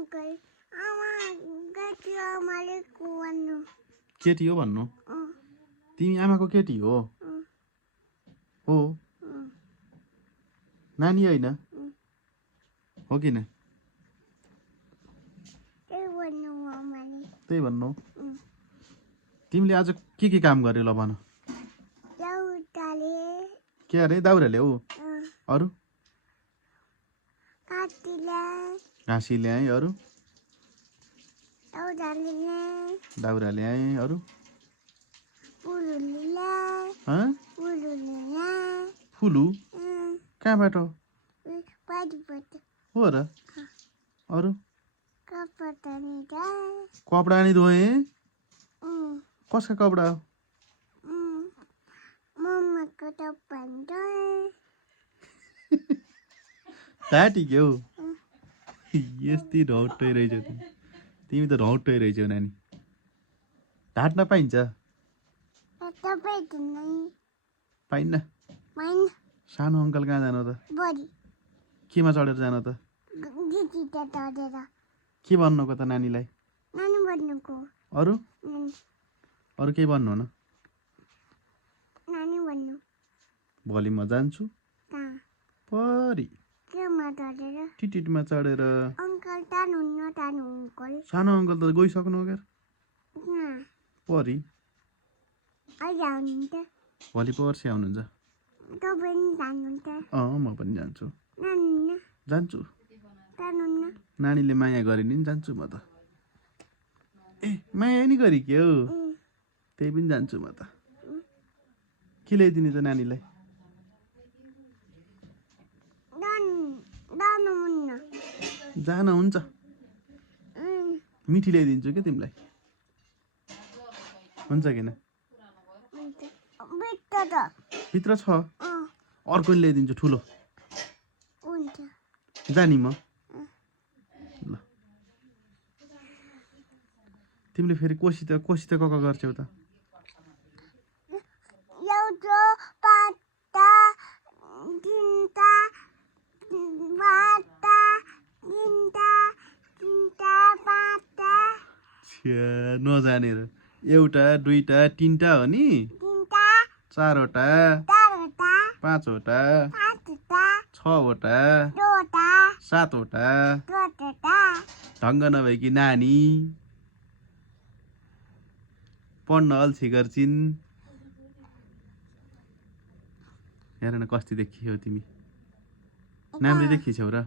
uncle आमा केटी आमाले को भन्नु केटी हो भन्नु तिमी आमाको केटी हो हो नानी होइन हो किन त्यही भन्नु तिमीले आज के काम गर्यो ल भन के अरे दाउरा ल्याऊ अरू घाँसी ल्याएँ अरू दाउरा ल्याएँ अरू फुलु कहाँबाट हो र अरू कपडा नि धोए कसका कपडा घाँटी के हो यस्तै रौटै रहेछौ तिमी त रौटै रहेछौ नानी ढाँट्न पाइन्छ पाइन्न सानो अङ्कल कहाँ जानु त केमा चढेर जानु त के भन्नुको त नानीलाई अरू अरू केही भन्नु न भोलि म जान्छु परी टिटिटमा चढेर सानो अङ्कल त गइसक्नु हो परी भोलि पर्सि आउनुहुन्छ म पनि जान्छु जान्छु नानीले माया गरे नि जान्छु म त ए माया नि गरे के हो त्यही पनि जान्छु म त के ल्याइदिने त नानीलाई जान हुन्छ मिठी ल्याइदिन्छु क्या तिमीलाई हुन्छ किन भित्र छ अर्को ल्याइदिन्छु ठुलो जानी म ल तिमीले फेरि कोसी त कक गर्छौ त नजानेर एउटा दुईटा तीनटा हो नि चारवटा पाँचवटा छवटा सातवटा ढङ्ग नभएकी नानी पढ्न अल्छी गर्छिन् हेर न कस्ती देखियौ तिमी नाम्री देखिछौ र